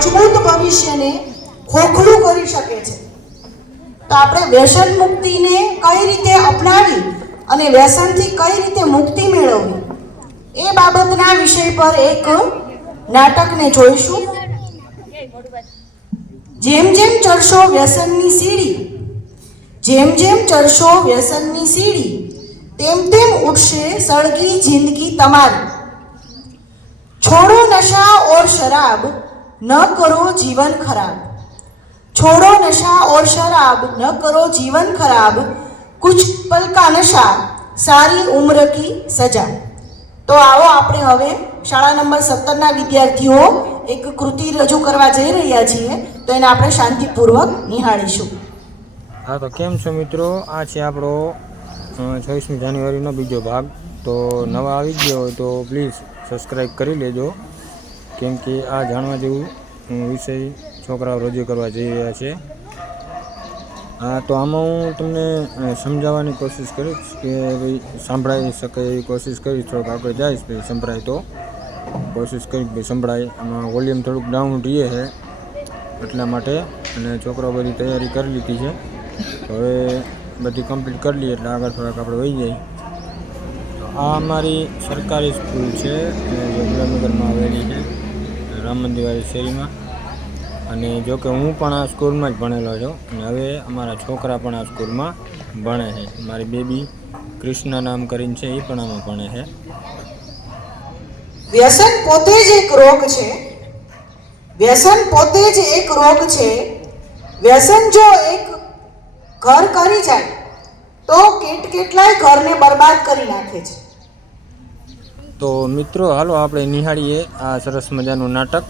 મજબૂત ભવિષ્યને ખોખલું કરી શકે છે। તો આપણે વ્યસન મુક્તિને કઈ રીતે અપનાવી અને વ્યસનથી કઈ રીતે મુક્તિ મેળવવી એ બાબતના વિષય પર એક નાટકને જોઈશું। જેમ જેમ ચડશો વ્યસનની સીડી, જેમ જેમ ચડશો વ્યસનની સીડી, તેમ તેમ ઉઠશે સળગી જિંદગી તમારી। छोड़ो नशा और शराब, न करो जीवन खराब। छोड़ो नशा और शराब, न करो जीवन खराब। कुछ पल का नशा, सारी उम्र की सजा। तो आओ આપણે હવે શાળા નંબર 17 ના વિદ્યાર્થીઓ એક કૃતિ રજૂ કરવા જઈ રહ્યા છીએ, તો એને આપણે શાંતિપૂર્વક નિહાળીશું। હા, તો કેમ છો મિત્રો? આ છે આપણો 26મી જાન્યુઆરીનો બીજો ભાગ। તો નવા આવી ગયો હોય તો પ્લીઝ સબસ્ક્રાઈબ કરી લેજો, કેમ કે આ જાણવા જેવું વિષય છોકરાઓ રજૂ કરવા જઈ રહ્યા છે। હા, તો આમાં હું તમને સમજાવવાની કોશિશ કરીશ કે ભાઈ સંભળાઈ શકે એવી કોશિશ કરીશ। થોડુંક આગળ જઈશ ભાઈ સંભળાય તો કોશિશ કરીશ ભાઈ સંભળાય। આમાં વોલ્યુમ થોડુંક ડાઉન રહીએ છે એટલા માટે, અને છોકરાઓ બધી તૈયારી કરી લીધી છે। તો હવે બધી કમ્પ્લીટ કરી લઈએ એટલે આગળ થોડાક આપણે વહી જઈએ। આ અમારી સરકારી સ્કૂલ છે જે ગુલાબનગરમાં આવેલી છે, રામ મંદિરવાળી શેરીમાં। અને જો કે હું પણ આ સ્કૂલમાં જ ભણેલો છું, અને હવે અમારા છોકરા પણ આ સ્કૂલમાં ભણે છે। મારી બેબી કૃષ્ણા નામ કરીને છે, એ પણ આમાં ભણે છે। વ્યસન પોતે જ એક રોગ છે। વ્યસન પોતે જ એક રોગ છે। વ્યસન જો એક ઘર કરી જાય તો કેટલાય ઘરને બરબાદ કરી નાખે છે। તો મિત્રો હાલો આપણે નિહાળીએ આ સરસ મજાનું નાટક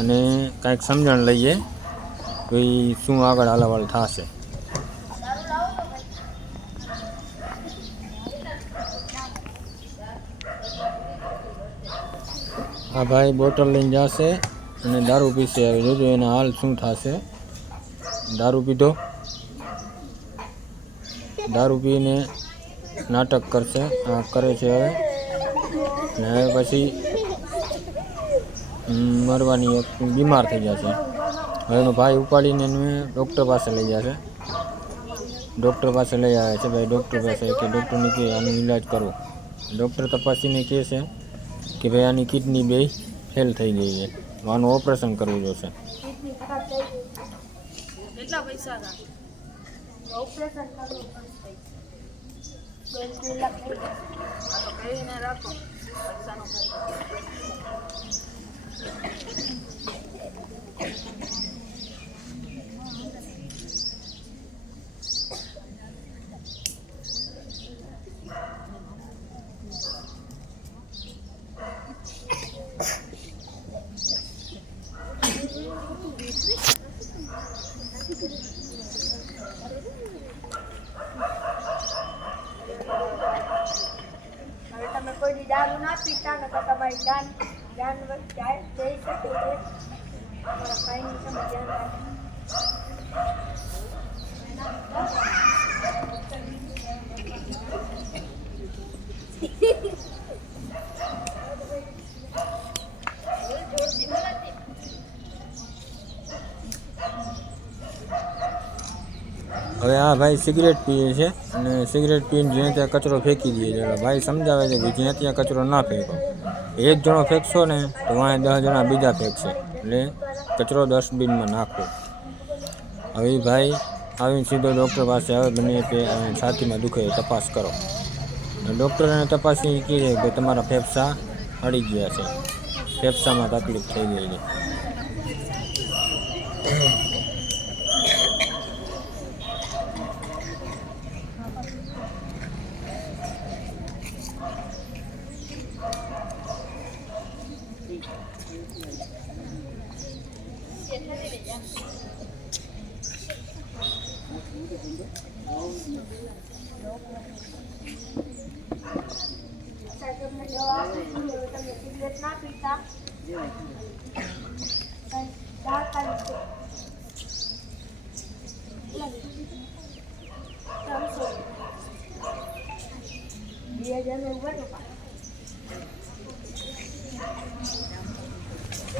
અને કાંઈક સમજણ લઈએ ભાઈ શું આગળ હાલાવાલ થશે। આ ભાઈ બોટલ લઈને જશે અને દારૂ પીશે। હવે જોજો એના હાલ શું થશે। દારૂ પીધો, દારૂ પીને નાટક કરશે, આ કરે છે હવે, ને હવે પછી મરવાની બીમાર થઈ જશે। હવે એનો ભાઈ ઉપાડીને એને ડૉક્ટર પાસે લઈ જશે। ડૉક્ટર પાસે લઈ આવે છે ભાઈ, ડૉક્ટર પાસે કે ડૉક્ટરને કહે આનું ઈલાજ કરો। ડૉક્ટર તપાસીને કહે છે કે ભાઈ આની કિડની બે ફેલ થઈ ગઈ છે, આનું ઓપરેશન કરવું જોશે। કેટલા પૈસા ઓપરેશન કરવું પડશે? 2 લાખ કહીને રાખો પૈસાનો તમે કોઈ દારૂ ના પીતા ને તો તમારી જાન જાય જઈ શકે છે। તમારા ભાઈની તમે ધ્યાન રાખો। હવે આ ભાઈ સિગરેટ પીએ છે અને સિગરેટ પીને જ્યાં ત્યાં કચરો ફેંકી દે છે। ભાઈ સમજાવે છે કે જ્યાં ત્યાં કચરો ના ફેંકો, એક જણો ફેંકશો ને તો વાંહે 10 જણા બીજા ફેંકશે, એટલે કચરો ડસ્ટબિનમાં નાખો। હવે ભાઈ આવીને સીધો ડૉક્ટર પાસે આવે, બને કે છાતીમાં દુખે તપાસ કરો। ડૉક્ટર એને તપાસી કહે છે કે તમારા ફેફસા અડી ગયા છે, ફેફસામાં તકલીફ થઈ ગઈ છે। તમે સિગરેટ ના પીતા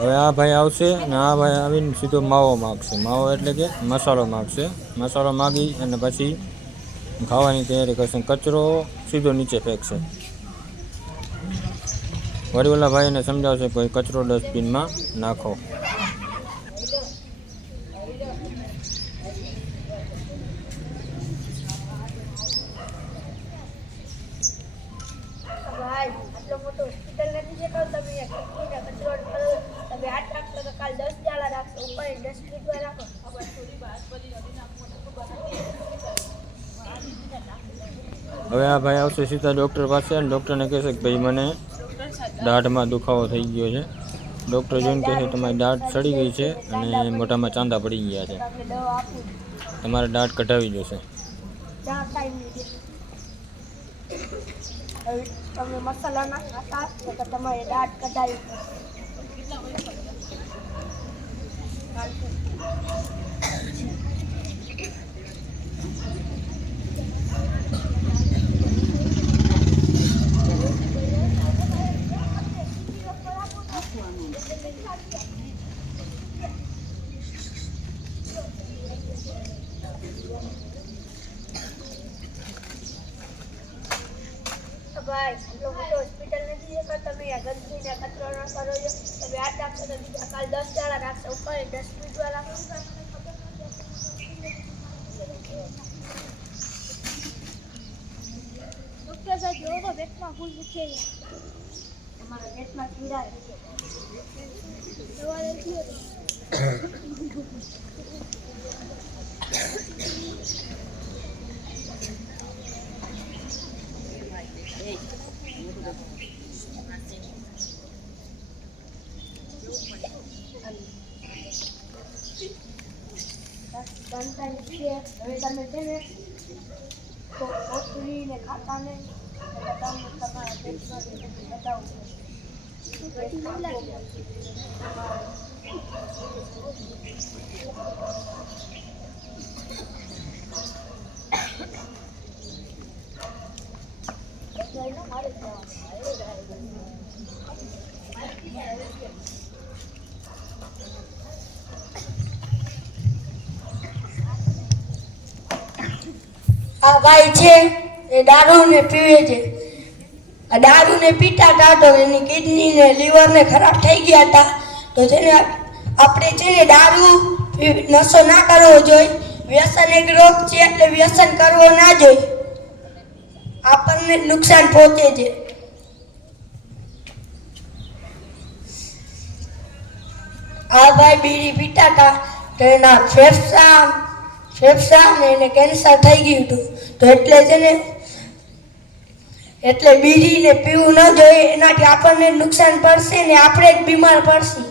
હવે આ ભાઈ આવશે અને આ ભાઈ આવીને સીધો માવો માગશે. માવો એટલે કે મસાલો માગશે. મસાલો માગી અને પછી ખાવાની તૈયારી કરશે. કચરો સીધો નીચે ફેંકશે. વળી ઓલા ભાઈને સમજાવશે કે કચરો ડસ્ટબિનમાં નાખો. ભાઈ આટલો મોટો હોસ્પિટલ નથી જતો તમે કચરો તમે 8 રાખશો તો કાલ 10 જાળા રાખશો ઉપર ડસ્ટબિનમાં રાખો. હવે આ ભાઈ આવશે સીધા ડૉક્ટર પાસે અને ડૉક્ટરને કહેશે કે ભાઈ મને દાઢમાં દુખાવો થઈ ગયો છે. ડૉક્ટર જોઈને કહેશે તમારી દાઢ સડી ગઈ છે અને મોઢામાં ચાંદા પડી ગયા છે, તમને દવા આપું તમારે દાઢ કઢાવી જોશે. ત્યાં ટાઈમ હવે તમે મસાલા ના ખાતા તો તમારે દાંત કઢાવી ભાઈ આટલો મોટો હોસ્પિટલ નથી જતો તમે ગંદકીને કચરો ન કરો છો. તમે 8 રાખશો તો બીજા કાલ 10 જાળા રાખશો ઉપર ડસ્ટબિનમાં રાખો. ડૉક્ટર સાહેબ જોવો પેટમાં ફૂલ દુખે છે. તમારા પેટમાં કીડા છે. દવા નથી હોતી. હવે તમે છે ને તો કોથળીને ખાતા ને તમને તમારા પેટમાં બતાવું. આ ભાઈ છે એ દારૂને પીવે છે. આ દારૂને પીતા હતા તો એની કિડની ને લીવર ને ખરાબ થઈ ગયા હતા. તો છે ને આપણે છે ને દારૂ નશો ના કરવો જોઈએ. વ્યસન એક રોગ છે એટલે વ્યસન કરવો ના જોઈએ. આપણને નુકસાન પહોંચે છે. આ ભાઈ બીડી પીતા હતા તો એના ફેફસા ને એને કેન્સર થઈ ગયું હતું. તો એટલે છે ને એટલે બીડીને પીવું ન જોઈએ. એનાથી આપણને નુકસાન પડશે ને આપણે જ બીમાર પડશે.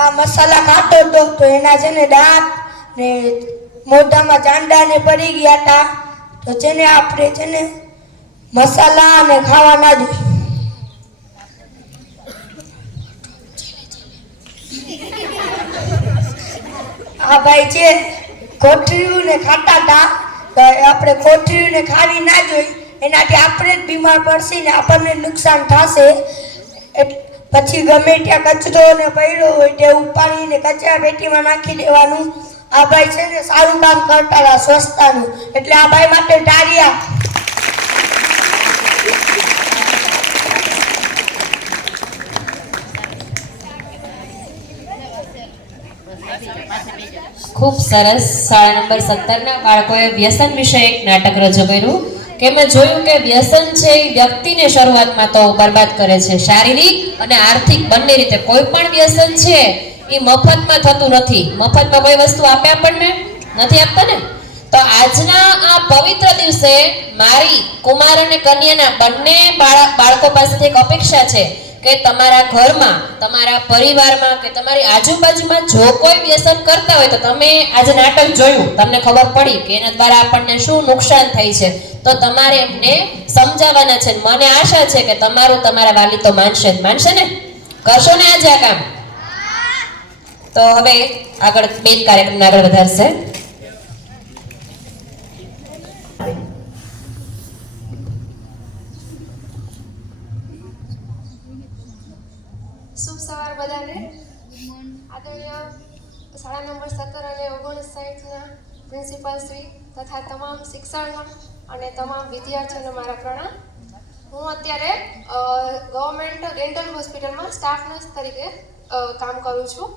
આ મસાલા ખાતો હતો તો એના છે ને દાંત ને મોઢામાં ચાંદા ને પડી ગયા હતા. તો છે ને આપણે છે ને મસાલા ને ખાવા ના જોઈએ. આ ભાઈ છે કોથળીયું ને ખાતા હતા તો આપણે કોથળીયું ને ખાવી ના જોઈએ. એનાથી આપણે જ બીમાર પડશે ને આપણને નુકસાન થશે. પછી ગમે ત્યાં કચરો ને પડ્યો હોય તે ઉપાડીને કચરા પેટીમાં નાખી દેવાનું. આ ભાઈ છે ને સારું કામ કરતા હતા સ્વચ્છતાનું, એટલે આ ભાઈ માટે તાળીયા. ખૂબ સરસ. શાળા નંબર 17 ના બાળકોએ વ્યસન વિશે એક નાટક રજૂ કર્યું કે મેં જોયું કે વ્યસન છે એ વ્યક્તિને શરૂઆતમાં તો બરબાદ કરે છે, શારીરિક અને આર્થિક બંને રીતે. કોઈ પણ વ્યસન છે એ મફતમાં થતું નથી. મફતમાં કોઈ વસ્તુ આપે આપણને નથી આપતા ને. તો આજના આ પવિત્ર દિવસે મારી કુમાર અને કન્યાના બંને બાળકો પાસેથી એક અપેક્ષા છે કે તમારા ઘરમાં, તમારા પરિવારમાં કે તમારી આજુબાજુમાં જો કોઈ વ્યસન કરતા હોય તો તમે આજે નાટક જોયું, તમને ખબર પડી કે એના દ્વારા આપણને શું નુકસાન થાય છે. તો તમારે એમને સમજાવવાના છે. મને આશા છે કે તમારું તમારા વાલી તો માનશે જ, માનશે ને? કરશો ને આજે આ કામ? તો હવે આગળ બેન કાર્યક્રમને આગળ વધારશે. શુભ સવાર બધાને. આદરણીય શાળા નંબર 17 અને 59ના પ્રિન્સિપાલ શ્રી તથા તમામ શિક્ષણગણ અને તમામ વિદ્યાર્થીઓને મારા પ્રણામ. હું અત્યારે ગવર્મેન્ટ ડેન્ટલ હોસ્પિટલમાં સ્ટાફ નર્સ તરીકે કામ કરું છું.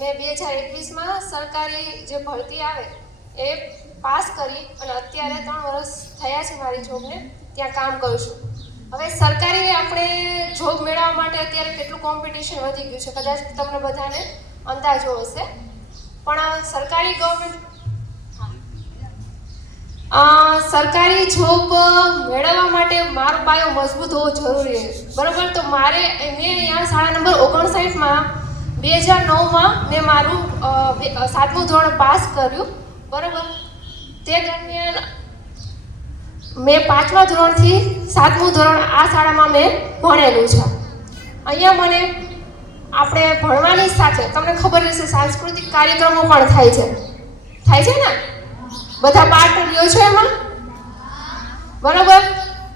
મેં 2021માં સરકારી જે ભરતી આવે એ પાસ કરી અને અત્યારે 3 વર્ષ થયા છે મારી જોબને ત્યાં કામ કરું છું. હવે સરકારી આપણે જોબ મેળવવા માટે અત્યારે કેટલું કોમ્પિટિશન વધી ગયું છે, કદાચ તમને બધાને અંદાજો હશે. પણ સરકારી જોબ મેળવવા માટે મારો પાયો મજબૂત હોવો જરૂરી છે, બરાબર. તો મેં અહીંયા શાળા નંબર 59માં 2009માં મેં મારું 7મું ધોરણ પાસ કર્યું, બરાબર. તે દરમિયાન મેં 5મા ધોરણથી 7મું ધોરણ આ શાળામાં મેં ભણેલું છે. અહીંયા મને આપણે ભણવાની સાથે તમને ખબર હશે સાંસ્કૃતિક કાર્યક્રમો પણ થાય છે ને, બધા પાર્ટ લ્યો છો એમાં, બરાબર.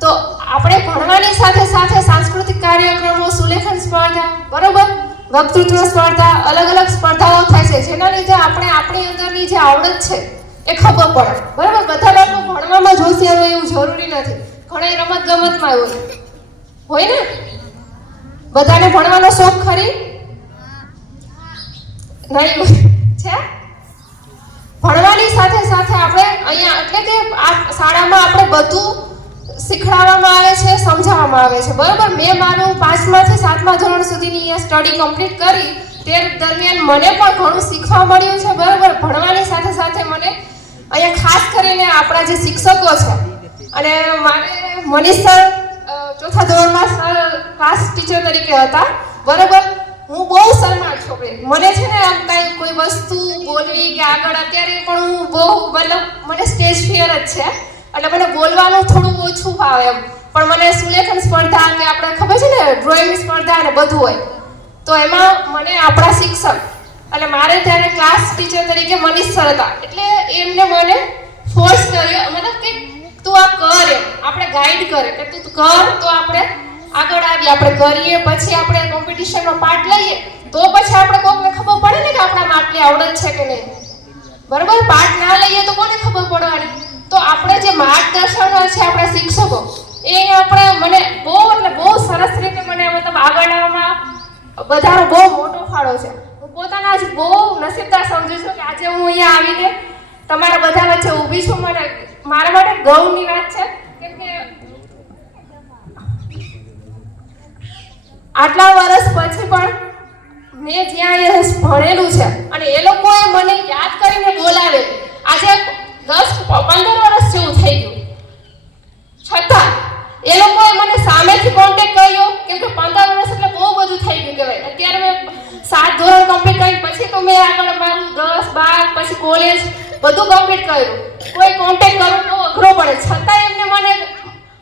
તો આપણે ભણવાની સાથે સાથે સાંસ્કૃતિક કાર્યક્રમો, સુલેખન સ્પર્ધા, બરાબર, વક્તૃત્વ સ્પર્ધા, અલગ અલગ સ્પર્ધાઓ થાય છે, જેના લીધે આપણે આપણી અંદરની જે આવડત છે એ ખબર પડે, બરાબર. બધા લોકો ભણવામાં જ હોશિયાર હોય એવું જરૂરી નથી, ઘણા રમત ગમતમાં હોય ને. બધાને ભણવાનો શોખ ખરી નહીં છે? ભણવાની સાથે સાથે આપણે અહીંયા એટલે કે આ શાળામાં આપણે બધું શીખવાડવામાં આવે છે, સમજાવવામાં આવે છે, બરાબર. મેં મારું 5માથી 7મા ધોરણ સુધીની અહીંયા સ્ટડી કમ્પ્લીટ કરી તે દરમિયાન મને પણ ઘણું શીખવા મળ્યું છે, બરાબર. ભણવાની સાથે સાથે મને અહીંયા ખાસ કરીને આપણા જે શિક્ષકો છે અને મારે મનીષ સર 4થા ધોરણમાં ક્લાસ ટીચર તરીકે હતા, બરાબર. હું બહુ શરમાળ છોકરી, મને છે ને આમ કાંઈ કોઈ વસ્તુ બોલવી કે આગળ અત્યારે પણ હું બહુ મતલબ મને સ્ટેજ ફિયર જ છે, એટલે મને બોલવાનું થોડું ઓછું ફાવે એમ. પણ મને સુલેખન સ્પર્ધા કે આપણે ખબર છે ને ડ્રોઈંગ સ્પર્ધા અને બધું હોય, તો એમાં મને આપણા શિક્ષક એટલે મારે ત્યારે ક્લાસ ટીચર તરીકે મનીષ સર હતા, એટલે એમને મને ફોર્સ કર્યો, મતલબ કે તું આ કર, એમ આપણે ગાઈડ કરે કે તું કર તો આપણે આગળ આવીએ, આપણે કરીએ, પછી આપણે કોમ્પિટિશનમાં પાર્ટ લઈએ તો પછી આપણે કોકને ખબર પડે ને કે આપણામાં આટલી આવડત છે કે નહીં, બરાબર. પાર્ટ ના લઈએ તો કોને ખબર પડવાની? તો આપણે જે માર્ગદર્શન છે આપણા શિક્ષકો એ આપણે મને બહુ સરસ રીતે મને મતલબ આગળ આવવામાં બધાનો બહુ મોટો ફાળો છે. હું પોતાના જ બહુ નસીબદાર સમજુ છું કે આજે હું અહીંયા આવીને તમારા બધા વચ્ચે ઊભી છું. મારા માટે ગૌરવની વાત છે, કેમ કે આટલા વર્ષ પછી પણ મેં જ્યાં અહીંયા ભણેલું છે અને એ લોકોએ મને યાદ કરીને બોલાવે, આજે 10-15 વર્ષ જેવું થઈ ગયું, છતાં એ લોકોએ મને સામેથી કોન્ટેક્ટ કર્યો, કેમ કે 15 વર્ષ એટલે બહુ બધું થઈ ગયું કહેવાય. અત્યારે મેં 7 ધોરણ કમ્પ્લીટ કરી પછી તો મેં આગળ મારું 10-12 પછી કોલેજ બધું કમ્પ્લીટ કર્યું. કોઈ કોન્ટેક્ટ કરવો બહુ અઘરો પડે, છતાં એમને મને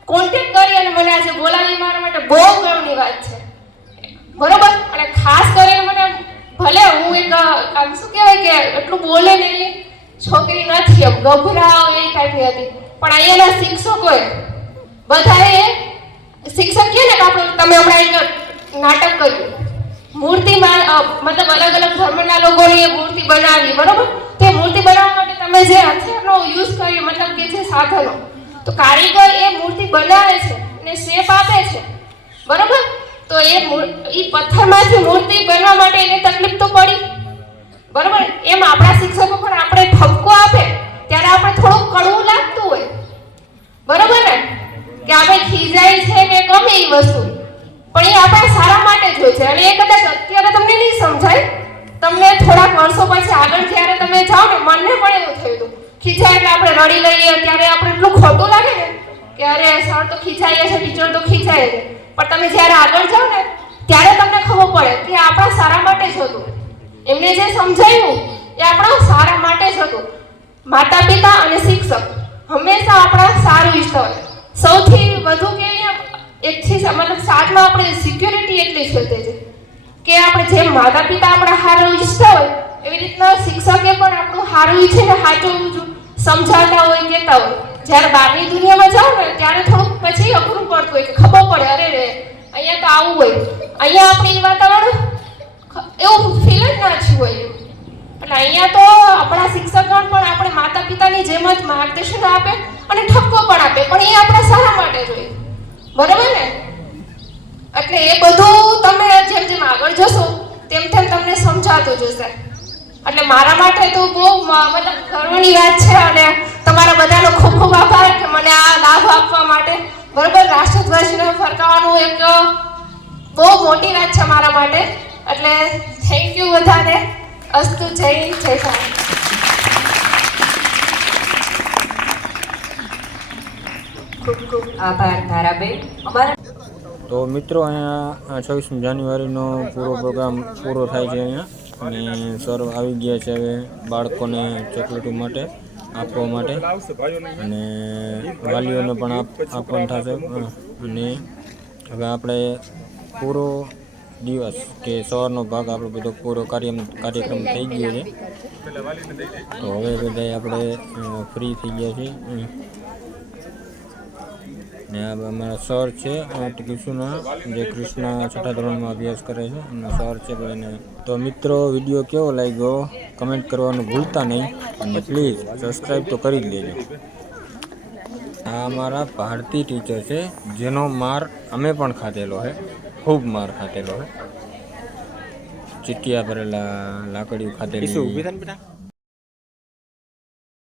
કોન્ટેક્ટ કરી અને મને આજે બોલાવી મારા માટે બહુ ગર્વની વાત છે, બરોબર. અને ખાસ કરીને મને ભલે હું એક આમ શું કહેવાય કે એટલું બોલે નહીં છોકરી નથી, એમ ગભરાવ એ ટાઈપની હતી, પણ અહીંયાના શિક્ષકોએ બધાએ શિક્ષક કહે ને કે તમે હમણાં એક નાટક કર્યું, મૂર્તિમાં મતલબ અલગ અલગ ધર્મના લોકોની મૂર્તિ બનાવી, બરોબર. તે મૂર્તિ બનાવવા માટે તમે જે હથિયારનો યુઝ કર્યો, મતલબ કે જે સાધનો, તો કારીગર એ મૂર્તિ બનાવે છે અને શેપ આપે છે, બરોબર. તો એ પથ્થરમાંથી મૂર્તિ બનવા માટે એને તકલીફ તો પડી, બરોબર. એમ આપણા શિક્ષકો પણ આપણે ઠપકો આપે ત્યારે આપણે થોડુંક કડવું લાગતું હોય, બરોબર ને, કે આપણે ખીજાય છે કે ગમે એ વસ્તુ, પણ એ આપણા સારા માટે જ હોય છે. અને એ કદાચ અત્યારે તમને નહીં સમજાય, તમને થોડાક વર્ષો પછી આગળ જ્યારે તમે જાઓ ને, મને પણ એવું થયું હતું, ખીજાય એટલે આપણે રડી લઈએ, ત્યારે આપણે એટલું ખોટું લાગે ને કે અરે સર તો ખીચાઈએ છે, ટીચર તો ખીચાય છે. પણ તમે જ્યારે આગળ જાઓ ને ત્યારે તમને ખબર પડે કે આપણા સારા માટે જ હતું, એમને જે સમજાવ્યું એ આપણા સારા માટે જ હતું. માતા પિતા અને શિક્ષક હંમેશા આપણા સારું ઈચ્છતા હોય. સૌથી વધુ કે એકથી મતલબ સાતમાં આપણે સિક્યોરિટી એટલી જ હોતી છે કે આપણે જેમ માતા પિતા આપણા સારું ઈચ્છતા હોય એવી રીતના શિક્ષકે પણ આપણું સારું ઈચ્છીને સાચું સમજાવતા હોય, કહેતા હોય. જ્યારે બહારની દુનિયામાં જાઓ ને ત્યારે થોડુંક પછી અઘરું પડતું હોય કે ખબર પડે અરે રે અહીંયા તો આવું હોય, અહીંયા આપણે વાતાવરણ એવું ફીલ જ ના થયું હોય એટલે અહીંયા તો આપણા શિક્ષકગણ પણ આપણે માતા પિતાની જેમ જ માર્ગદર્શન આપે અને ઠપકો પણ આપે, પણ એ આપણા સારા માટે જોઈએ, બરાબર ને? એટલે એ બધું તમે જેમ જેમ આગળ જશો તેમ તેમ તમને સમજાતું જશે. એટલે મારા માટે તો બહુ મતલબ ગર્વની વાત છે અને તમારા બધાનો ખૂબ ખૂબ આભાર કે મને આ લાભ આપવા માટે. બરાબર, રાષ્ટ્રધ્વજને ફરકાવવાનું એક બહુ મોટી વાત છે મારા માટે. એટલે થેન્ક યુ બધાને. અસ્તુ. જય સાહેબ. ખૂબ ખૂબ આભાર ધારાબેન. અમારા તો મિત્રો અહીંયા 26મી જાન્યુઆરીનો પૂરો પ્રોગ્રામ પૂરો થાય છે અહીંયા, અને સર આવી ગયા છે હવે બાળકોને ચોકલેટો માટે આપવા માટે, અને વાલીઓને પણ આપવાનું થશે. અને હવે આપણે પૂરો દિવસ કે સવારનો ભાગ આપણો બધો પૂરો કાર્યક્રમ થઈ ગયો છે. તો હવે બધા આપણે ફ્રી થઈ ગયા છીએ. ને આ અમારા સર છે ટીકીસુના, જે કૃષ્ણ 6ઠા ધોરણમાં અભ્યાસ કરે છે, એમના સર છે બધાને. તો મિત્રો વિડીયો કેવો લાગ્યો કમેન્ટ કરવાનું ભૂલતા નહીં, અને પ્લીઝ સબસ્ક્રાઈબ તો કરી જ લેજો. આ અમારા ભારતી ટીચર છે, જેનો માર અમે પણ ખાધેલો છે, ખૂબ માર ખાધેલો છે, ચીટિયા ભરેલા લાકડીઓ ખાધેલી.